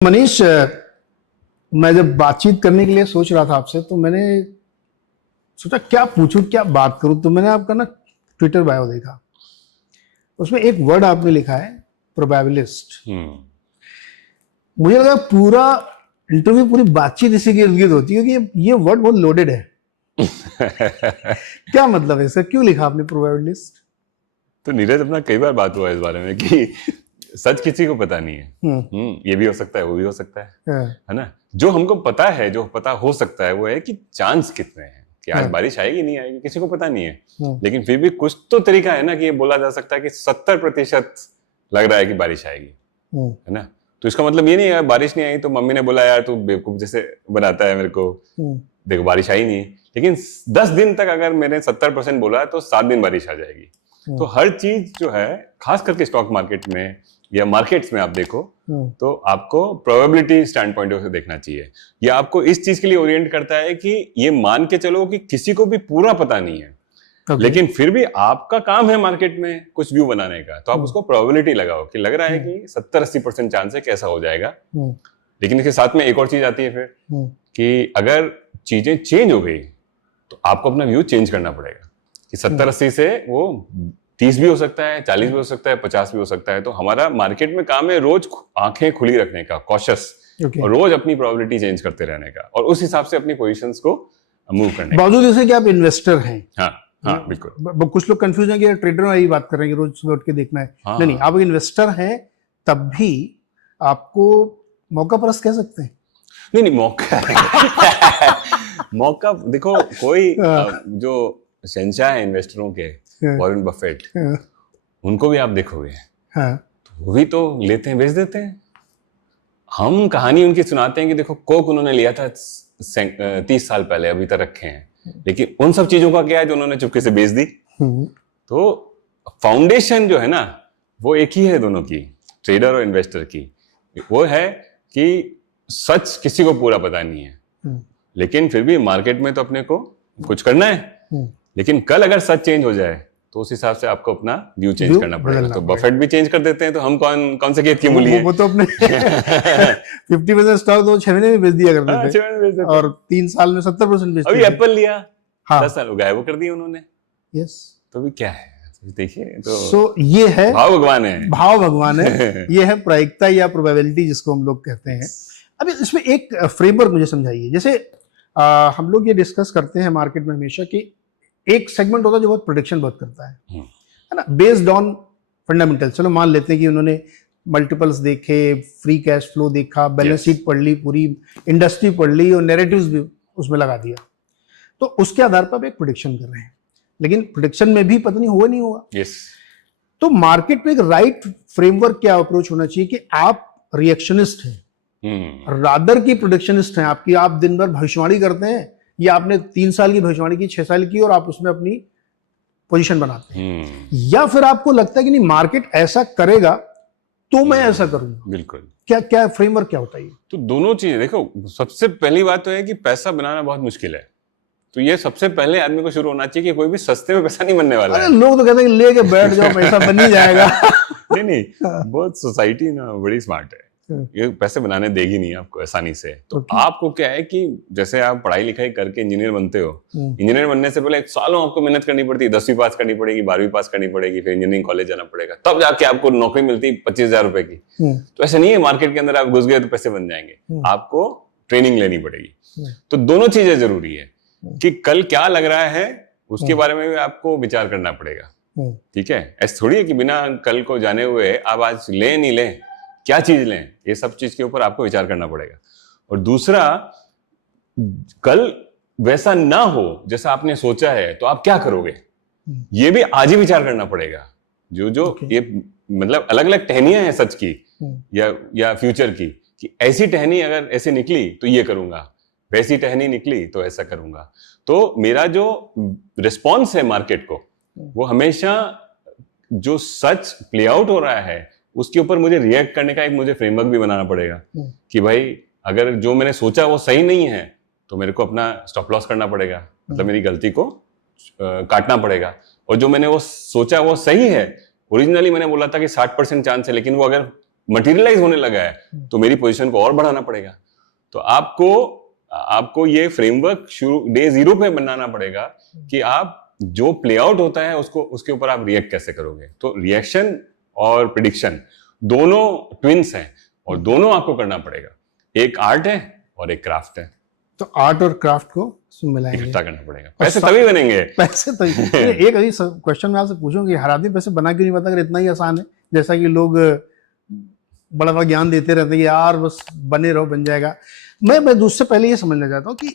मनीष, मैं जब बातचीत करने के लिए सोच रहा था आपसे तो मैंने सोचा क्या पूछूं क्या बात करूं। तो मैंने आपका ना ट्विटर बायो देखा, उसमें एक वर्ड आपने लिखा है प्रोबेबिलिस्ट। मुझे लगा पूरा इंटरव्यू पूरी बातचीत इसी के इर्द गिर्द होती है कि ये वर्ड बहुत लोडेड है। क्या मतलब है इसका, क्यों लिखा आपने प्रोबेबिलिस्ट? तो नीरज, अपना कई बार बात हुआ इस बारे में कि सच किसी को पता नहीं है। ये भी हो सकता है, वो भी हो सकता है ना। जो हमको पता है, जो पता हो सकता है, वो है कि चांस कितने हैं कि आज बारिश आएगी नहीं आएगी, किसी को पता नहीं है। लेकिन फिर भी कुछ तो तरीका है ना कि ये बोला जा सकता है कि 70% लग रहा है कि बारिश आएगी, है ना। तो इसका मतलब ये नहीं है बारिश नहीं आई तो मम्मी ने बोला यार तू बेवकूफ जैसे बनाता है मेरे को, देखो बारिश आई नहीं। लेकिन 10 दिन तक अगर मैंने 70% बोला तो 7 दिन बारिश आ जाएगी। तो हर चीज जो है, खास करके स्टॉक मार्केट में या मार्केट्स में आप देखो तो आपको प्रोबेबिलिटी स्टैंड पॉइंट से देखना चाहिए। या आपको इस चीज के लिए ओरिएंट करता है कि ये मान के चलो कि किसी को भी पूरा पता नहीं है, लेकिन फिर भी आपका काम है मार्केट में कुछ व्यू बनाने का, तो आप उसको प्रोबेबिलिटी लगाओ कि लग रहा है कि 70-80% चांस है कैसा हो जाएगा। लेकिन इसके साथ में एक और चीज आती है फिर कि अगर चीजें चेंज हो गई तो आपको अपना व्यू चेंज करना पड़ेगा कि 70-80 से वो 30 भी हो सकता है, 40 भी हो सकता है, 50 भी हो सकता है। तो हमारा मार्केट में काम है रोज आंखें खुली रखने का, कॉशियस, और रोज अपनी प्रोबेबिलिटी चेंज करते रहने का और उस हिसाब से अपनी पोजीशंस को मूव करने का। बावजूद इसके कि आप इन्वेस्टर हैं। हाँ बिल्कुल। कुछ लोग कंफ्यूज हैं कि ट्रेडर वाली बात कर रहे हैं कि रोज सुबह उठ के देखना है। नहीं, आप इन्वेस्टर हैं तब भी आपको मौका परस्त कह सकते हैं। नहीं मौका देखो, कोई जो शहंशाह है इन्वेस्टरों के, वॉरेन बफेट, उनको भी आप देखोगे तो वो भी तो लेते हैं बेच देते हैं। हम कहानी उनकी सुनाते हैं कि देखो कोक उन्होंने लिया था 30 साल पहले, अभी तक रखे हैं, लेकिन उन सब चीजों का क्या है जो उन्होंने चुपके से बेच दी। तो फाउंडेशन जो है ना वो एक ही है दोनों की, ट्रेडर और इन्वेस्टर की। वो है कि सच किसी को पूरा पता नहीं है, लेकिन फिर भी मार्केट में तो अपने को कुछ करना है। लेकिन कल अगर सच चेंज हो जाए तो उस हिसाब से आपको अपना व्यू चेंज करना पड़ेगा। तो बफेट भी चेंज कर देते हैं, तो हम कौन से खेत की मूली है। वो तो अपने 50% स्टॉक तो 6 महीने में बेच दिया करते थे और 3 साल में 70% बेच दिया। अभी एप्पल लिया 10 साल हो गए, वो कर दिया उन्होंने। यस, तो भी क्या है देखिए, तो ये है भाव भगवान है, भाव भगवान है। ये है प्रायिकता या प्रोबेबिलिटी जिसको हम लोग कहते हैं। अभी इसमें एक फ्रेमवर्क मुझे समझाइए। जैसे हम लोग ये डिस्कस करते हैं मार्केट में हमेशा कि एक सेगमेंट होता है जो बहुत प्रेडिक्शन बहुत करता है ना, बेस्ड ऑन फंडामेंटल। चलो मान लेते हैं कि उन्होंने मल्टीपल्स देखे, फ्री कैश फ्लो देखा, बैलेंस शीट पढ़ ली, पूरी इंडस्ट्री पढ़ ली और नैरेटिव्स भी उसमें लगा दिया, तो उसके आधार पर आप एक प्रेडिक्शन कर रहे हैं। लेकिन प्रेडिक्शन में भी पता नहीं हुआ नहीं हुआ। तो मार्केट में एक राइट फ्रेमवर्क क्या अप्रोच होना चाहिए कि आप रिएक्शनिस्ट हैं रादर की प्रोडिक्शनिस्ट हैं। आपकी आप दिन भर भविष्यवाणी करते हैं, या आपने 3 साल की भविष्यवाणी की, 6 साल की, और आप उसमें अपनी पोजीशन बनाते हैं, या फिर आपको लगता है कि नहीं मार्केट ऐसा करेगा तो मैं ऐसा करूंगा। बिल्कुल। क्या फ्रेमवर्क क्या होता है? तो दोनों चीजें देखो। सबसे पहली बात तो है कि पैसा बनाना बहुत मुश्किल है, तो ये सबसे पहले आदमी को शुरू होना चाहिए कि कोई भी सस्ते में पैसा नहीं बनने वाला है। लोग तो कहते हैं कि लेके बैठ जाओ पैसा बन ही जाएगा। नहीं, बहुत सोसाइटी ना बड़ी स्मार्ट है, ये पैसे बनाने देगी नहीं आपको आसानी से। तो आपको क्या है कि जैसे आप पढ़ाई लिखाई करके इंजीनियर बनते हो, इंजीनियर बनने से पहले सालों आपको मेहनत करनी पड़ती है। 10वीं पास करनी पड़ेगी, 12वीं पास करनी पड़ेगी, फिर इंजीनियरिंग कॉलेज जाना पड़ेगा, तब जाके आपको नौकरी मिलती है 25,000 रुपए की। तो ऐसा नहीं है मार्केट के अंदर आप घुस गए तो पैसे बन जाएंगे, आपको ट्रेनिंग लेनी पड़ेगी। तो दोनों चीजें जरूरी है कि कल क्या लग रहा है उसके बारे में भी आपको विचार करना पड़ेगा। ठीक है, ऐसा थोड़ी है कि बिना कल को जाने हुए आप आज लें नहीं लें, क्या चीज लें, ये सब चीज के ऊपर आपको विचार करना पड़ेगा। और दूसरा, कल वैसा ना हो जैसा आपने सोचा है तो आप क्या करोगे, ये भी आज ही विचार करना पड़ेगा। जो ये मतलब अलग अलग टहनियां हैं सच की या फ्यूचर की, कि ऐसी टहनी अगर ऐसे निकली तो ये करूंगा, वैसी टहनी निकली तो ऐसा करूंगा। तो मेरा जो रिस्पॉन्स है मार्केट को, वो हमेशा जो सच प्ले आउट हो रहा है उसके ऊपर मुझे रिएक्ट करने का एक मुझे फ्रेमवर्क भी बनाना पड़ेगा कि भाई अगर जो मैंने सोचा वो सही नहीं है तो मेरे को अपना स्टॉप लॉस करना पड़ेगा, मतलब मेरी गलती को काटना पड़ेगा। और जो मैंने वो सोचा वो सही है, ओरिजिनली मैंने बोला था कि 60% चांस है, लेकिन वो अगर मटेरियलाइज होने लगा है तो मेरी पोजीशन को और बढ़ाना पड़ेगा। तो आपको ये फ्रेमवर्क शुरू डे 0 पे बनाना पड़ेगा कि आप जो प्ले आउट होता है उसके ऊपर आप रिएक्ट कैसे करोगे। तो रिएक्शन और प्रिडिक्शन दोनों ट्विंस हैं और दोनों आपको करना पड़ेगा। एक आर्ट है और एक क्राफ्ट है। तो आर्ट और क्राफ्ट को मिलाएंगे, इकट्ठा करना पड़ेगा, पैसे तभी बनेंगे। पैसे तो एक अभी क्वेश्चन मैं आपसे पूछूंगी, हर आदमी पैसे बना क्यों नहीं पाता अगर इतना ही आसान है? जैसा कि लोग बड़ा बड़ा ज्ञान देते रहते हैं यार बस बने रहो बन जाएगा। मैं दूसरे पहले ये समझना चाहता हूँ कि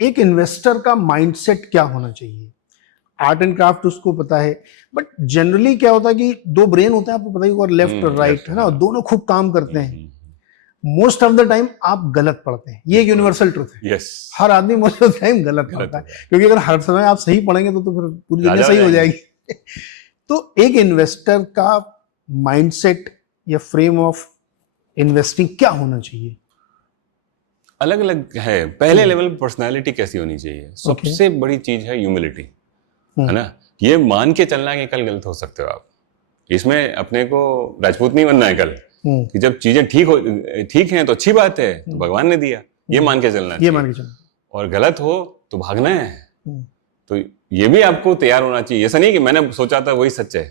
एक इन्वेस्टर का माइंडसेट क्या होना चाहिए। आर्ट एंड क्राफ्ट उसको पता है, बट जनरली क्या होता है कि दो ब्रेन होते हैं, आपको पता ही होगा, लेफ्ट और राइट, है ना, दोनों खूब काम करते हैं। मोस्ट ऑफ द टाइम आप गलत पढ़ते हैं, ये एक यूनिवर्सल ट्रुथ है। yes. हर आदमी मोस्ट ऑफ द टाइम गलत पढ़ता है, क्योंकि अगर हर समय आप सही पढ़ेंगे तो फिर पूरी दुनिया सही हो जाएगी। तो एक इन्वेस्टर का माइंडसेट या फ्रेम ऑफ इन्वेस्टिंग क्या होना चाहिए? अलग अलग है। पहले लेवल पे पर्सनालिटी कैसी होनी चाहिए। सबसे बड़ी चीज है ह्यूमिलिटी, है ना। ये मान के चलना कि कल गलत हो सकते हो आप। इसमें अपने को राजपूत नहीं बनना है कल कि जब चीजें ठीक हैं तो अच्छी बात है, तो भगवान ने दिया, ये मान के चलना है, ये मान के चलना, और गलत हो तो भागना है। तो ये भी आपको तैयार होना चाहिए। ऐसा नहीं कि मैंने सोचा था वही सच है,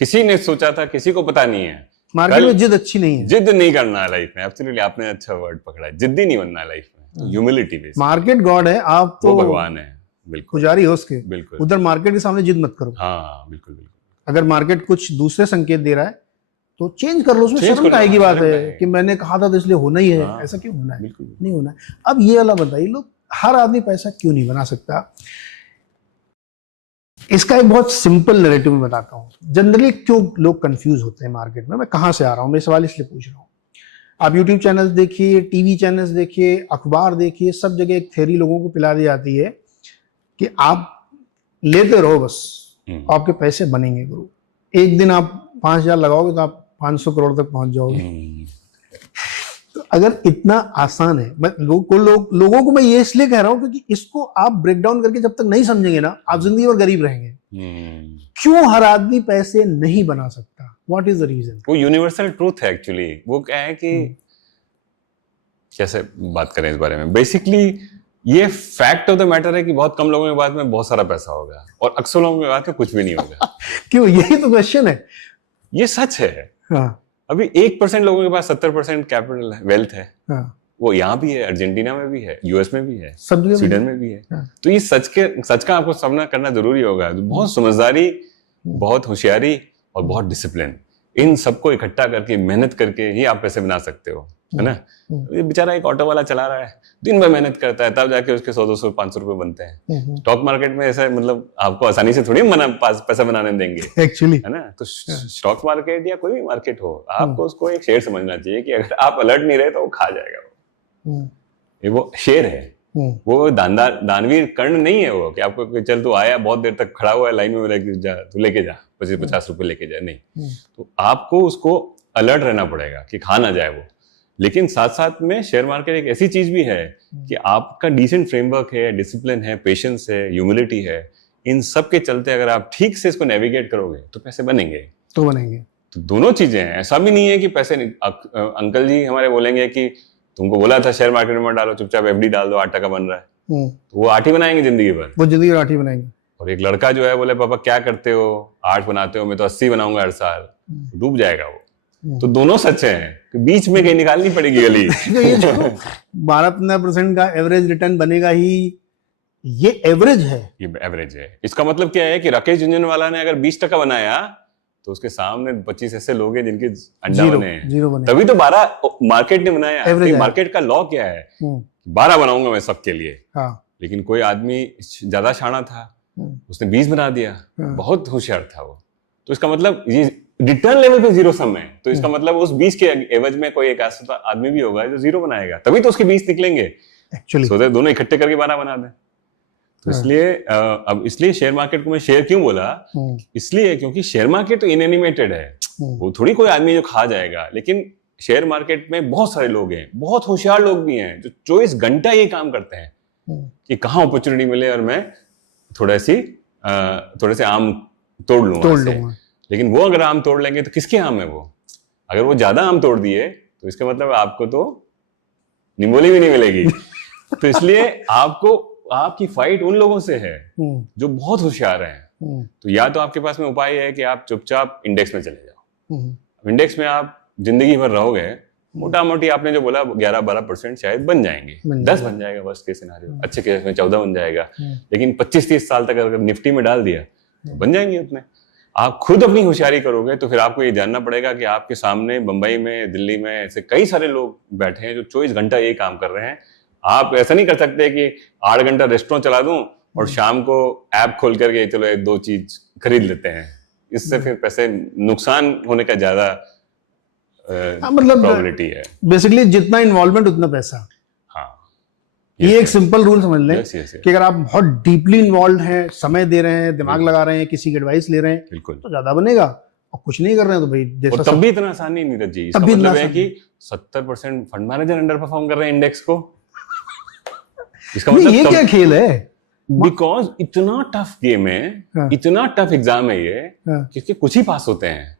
किसी ने सोचा था, किसी को पता नहीं है। मार्केट में जिद अच्छी नहीं है, जिद नहीं करना है लाइफ में। एब्सोल्युटली आपने अच्छा वर्ड पकड़ा है, जिद्दी नहीं बनना है लाइफ में। ह्यूमिलिटी बेस, मार्केट गॉड है, आप तो भगवान है, बिल्कुल पुजारी हो उसके, बिल्कुल। उधर मार्केट के सामने जिद मत करो। हाँ बिल्कुल बिल्कुल। अगर मार्केट कुछ दूसरे संकेत दे रहा है तो चेंज कर लो, उसमें शर्म का आएगी बात है कि मैंने कहा था तो इसलिए होना ही है। ऐसा क्यों होना है? नहीं होना है। अब ये वाला बताइए, लोग हर आदमी पैसा क्यों नहीं बना सकता? इसका एक बहुत सिंपल नैरेटिव में बताता हूँ। जनरली क्यों लोग कंफ्यूज होते हैं मार्केट में। मैं कहाँ से आ रहा हूँ, मैं सवाल इसलिए पूछ रहा हूँ। आप यूट्यूब चैनल्स देखिए, टीवी चैनल्स देखिए, अखबार देखिए, सब जगह एक थ्योरी लोगों को पिला दी जाती है कि आप लेते रहो बस, आपके पैसे बनेंगे गुरु। एक दिन आप 5,000 लगाओगे तो आप 500 करोड़ तक पहुंच जाओगे। तो अगर इतना आसान है, मैं लोगों को मैं ये इसलिए कह रहा हूं क्योंकि इसको आप ब्रेक डाउन करके जब तक नहीं समझेंगे ना, आप जिंदगी भर गरीब रहेंगे। क्यों हर आदमी पैसे नहीं बना सकता? What is the reason? वो यूनिवर्सल ट्रूथ है एक्चुअली। वो क्या है कि कैसे बात करें इस बारे में, बेसिकली ये फैक्ट ऑफ द मैटर है कि बहुत कम लोगों के पास में बहुत सारा पैसा होगा और अक्सर लोगों के पास में कुछ भी नहीं होगा। क्यों? यही तो क्वेश्चन है। ये सच है। हाँ। अभी 1% लोगों के पास 70% कैपिटल है, वेल्थ है। हाँ। वो यहाँ भी है, अर्जेंटीना में भी है, यूएस में भी है, सब स्वीडन में भी है। हाँ। तो ये सच का आपको सामना करना जरूरी होगा। बहुत समझदारी, बहुत होशियारी और बहुत डिसिप्लिन, इन सबको इकट्ठा करके मेहनत करके ही आप पैसे बना सकते हो, है ना। ये बेचारा एक ऑटो वाला चला रहा है, दिन भर मेहनत करता है, तब जाके उसके 100-200 500 रुपए बनते हैं। स्टॉक मार्केट में ऐसा मतलब आपको आसानी से थोड़ी पैसा बनाने देंगे एक्चुअली, है ना। तो स्टॉक मार्केट या कोई भी मार्केट हो, आपको उसको एक शेयर समझना चाहिए कि अगर आप अलर्ट नहीं रहे तो वो खा जाएगा। ये वो शेर है, वो दानवीर कर्ण नहीं है वो कि आपको चल तू आया, बहुत देर तक खड़ा हुआ है लाइन में, लेके जा 50 रुपए लेके जा, नहीं। तो आपको उसको अलर्ट रहना पड़ेगा कि खा ना जाए वो। लेकिन साथ साथ में शेयर मार्केट एक ऐसी चीज भी है कि आपका डिसेंट फ्रेमवर्क है, डिसिप्लिन है, पेशेंस है, ह्यूमिलिटी है। इन सब के चलते अगर आप ठीक से इसको नेविगेट करोगे तो पैसे बनेंगे। तो दोनों चीजें हैं। ऐसा भी नहीं है कि पैसे अंकल जी हमारे बोलेंगे कि तुमको बोला था शेयर मार्केट में मत डालो, चुपचाप एफडी डाल दो, 8 टका बन रहा है। तो वो 8 ही बनाएंगे जिंदगी भर, वो जिंदगी भर 8 ही बनाएंगे। और एक लड़का जो है बोले पापा क्या करते हो, 8 बनाते हो, मैं तो 80 बनाऊंगा हर साल, डूब जाएगा वो। तो दोनों सच हैं, बीच में कहीं निकालनी पड़ेगी गली। ये जो 12-15% का एवरेज रिटर्न बनेगा ही, ये एवरेज है, ये एवरेज है। इसका मतलब क्या है कि राकेश झुंझुनवाला ने अगर 20 टका बनाया तो उसके सामने 25 ऐसे लोग हैं जिनके अंडा बने हैं, तभी तो 12 मार्केट ने बनाया। मार्केट का लॉ क्या है, 12 बनाऊंगा मैं सबके लिए। हाँ। लेकिन कोई आदमी ज्यादा शाना था, उसने 20 बना दिया। हाँ। बहुत होशियार था वो। तो इसका मतलब ये रिटर्न लेवल पे 0 सम है, तो इसका मतलब उस 20 के एवज में कोई एक ऐसा आदमी भी होगा जो 0 बनाएगा, तभी तो उसके 20 निकलेंगे एक्चुअली। सो दोनों इकट्ठे करके 12 बना दें। तो इसलिए शेयर मार्केट को मैं शेयर क्यों बोला, इसलिए क्योंकि शेयर मार्केट तो इनएनिमेटेड है, वो थोड़ी कोई आदमी जो खा जाएगा। लेकिन शेयर मार्केट में बहुत सारे लोग हैं, बहुत होशियार लोग भी हैं जो 24 घंटा ये काम करते हैं कि कहाँ अपॉर्चुनिटी मिले और मैं थोड़े से आम तोड़ लूंगा। लेकिन वो अगर आम तोड़ लेंगे तो किसके आम है वो? अगर वो ज्यादा आम तोड़ दिए तो इसका मतलब आपको तो निमोली भी नहीं मिलेगी। तो इसलिए आपको आपकी फाइट उन लोगों से है जो बहुत होशियार हैं। तो या तो आपके पास में उपाय है कि आप चुपचाप इंडेक्स में चले जाओ। इंडेक्स में आप जिंदगी भर रहोगे, मोटा मोटी आपने जो बोला 11-12% शायद बन जाएंगे, 10 बन जाएगा वर्स्ट केस सिनेरियो, अच्छे केस में 14 बन जाएगा। लेकिन 25-30 साल तक अगर निफ्टी में डाल दिया तो बन जाएंगे उतने। आप खुद अपनी होशियारी करोगे तो फिर आपको ये जानना पड़ेगा कि आपके सामने बंबई में, दिल्ली में ऐसे कई सारे लोग बैठे हैं जो 24 घंटा ये काम कर रहे हैं। आप ऐसा नहीं कर सकते कि 8 घंटा रेस्टोरेंट चला दूं और शाम को ऐप खोल करके चलो 1-2 चीज खरीद लेते हैं। इससे फिर पैसे नुकसान होने का ज्यादा मतलब प्रोबेबिलिटी है। बेसिकली जितना इन्वॉल्वमेंट उतना पैसा। हाँ, ये एक सिंपल रूल समझ लें yes. कि अगर आप बहुत डीपली इन्वॉल्व हैं, समय दे रहे हैं, दिमाग लगा रहे हैं, किसी की एडवाइस ले रहे हैं, बिल्कुल तो ज्यादा बनेगा। और कुछ नहीं कर रहे हैं तो भाई और तब भी इतना आसान नहीं नीरज जी। इसका मतलब है कि 70% फंड मैनेजर अंडर परफॉर्म कर रहे हैं इंडेक्स को। इसका मतलब ये क्या खेल है? बिकॉज इतना टफ गेम है, इतना टफ एग्जाम है ये, क्योंकि कुछ ही पास होते हैं।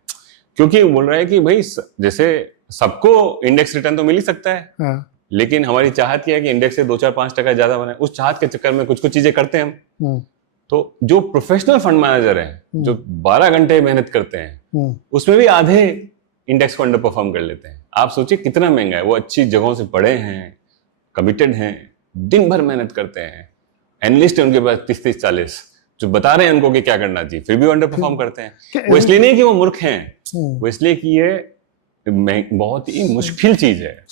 क्योंकि बोल रहा है कि भाई जैसे सबको इंडेक्स रिटर्न तो मिल ही सकता है, लेकिन हमारी चाहत क्या है कि इंडेक्स से 2-4-5% ज्यादा बने। उस चाहत के चक्कर में कुछ कुछ चीजें करते हैं हम। तो जो प्रोफेशनल फंड मैनेजर हैं, जो 12 घंटे मेहनत करते हैं, उसमें भी आधे इंडेक्स को अंडर परफॉर्म कर लेते हैं। आप सोचिए कितना महंगा है। वो अच्छी जगहों से पढ़े हैं, कमिटेड हैं, दिन भर मेहनत करते हैं, एनालिस्ट है उनके पास 30-40 जो बता रहे हैं उनको कि क्या करना चाहिए, फिर भी अंडर परफॉर्म करते हैं। वो इसलिए नहीं कि वो मूर्ख हैं, वो इसलिए कि ये बहुत ही मुश्किल चीज है।